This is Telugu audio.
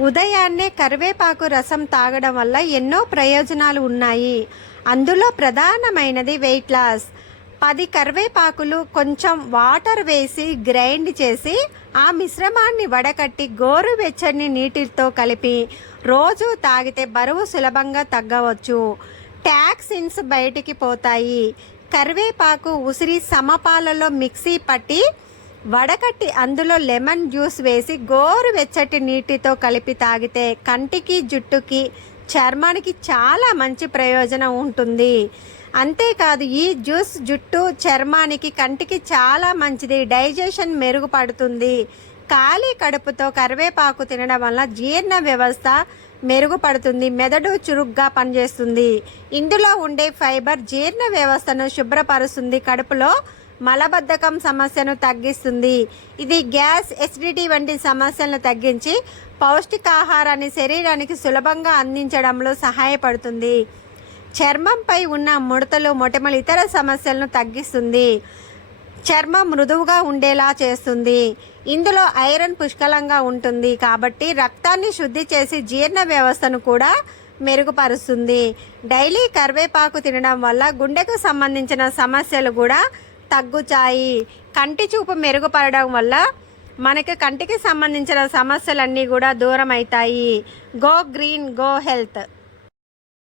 ఉదయాన్నే కరివేపాకు రసం తాగడం వల్ల ఎన్నో ప్రయోజనాలు ఉన్నాయి. అందులో ప్రధానమైనది వెయిట్ లాస్. పది కరివేపాకులు కొంచెం వాటర్ వేసి గ్రైండ్ చేసి ఆ మిశ్రమాన్ని వడకట్టి గోరువెచ్చని నీటితో కలిపి రోజు తాగితే బరువు సులభంగా తగ్గవచ్చు. టాక్సిన్స్ బయటికి పోతాయి. కరివేపాకు ఉసిరి సమపాలలో మిక్సీ పట్టి వడకట్టి అందులో లెమన్ జ్యూస్ వేసి గోరు వెచ్చటి నీటితో కలిపి తాగితే కంటికి జుట్టుకి చర్మానికి చాలా మంచి ప్రయోజనం ఉంటుంది. అంతేకాదు ఈ జ్యూస్ జుట్టు చర్మానికి కంటికి చాలా మంచిది. డైజెషన్ మెరుగుపడుతుంది. ఖాళీ కడుపుతో కరివేపాకు తినడం వల్ల జీర్ణ వ్యవస్థ మెరుగుపడుతుంది. మెదడు చురుగ్గా పనిచేస్తుంది. ఇందులో ఉండే ఫైబర్ జీర్ణ వ్యవస్థను శుభ్రపరుస్తుంది. కడుపులో మలబద్ధకం సమస్యను తగ్గిస్తుంది. ఇది గ్యాస్ ఎసిడిటీ వంటి సమస్యలను తగ్గించి పౌష్టికాహారాన్ని శరీరానికి సులభంగా అందించడంలో సహాయపడుతుంది. చర్మంపై ఉన్న ముడతలు మొటిమలు ఇతర సమస్యలను తగ్గిస్తుంది. చర్మం మృదువుగా ఉండేలా చేస్తుంది. ఇందులో ఐరన్ పుష్కలంగా ఉంటుంది కాబట్టి రక్తాన్ని శుద్ధి చేసి జీర్ణ వ్యవస్థను కూడా మెరుగుపరుస్తుంది. డైలీ కరివేపాకు తినడం వల్ల గుండెకు సంబంధించిన సమస్యలు కూడా తగ్గుతాయి. కంటి చూపు మెరుగుపడడం వల్ల మనకి కంటికి సంబంధించిన సమస్యలన్నీ కూడా దూరం అవుతాయి గో గ్రీన్ గో హెల్త్.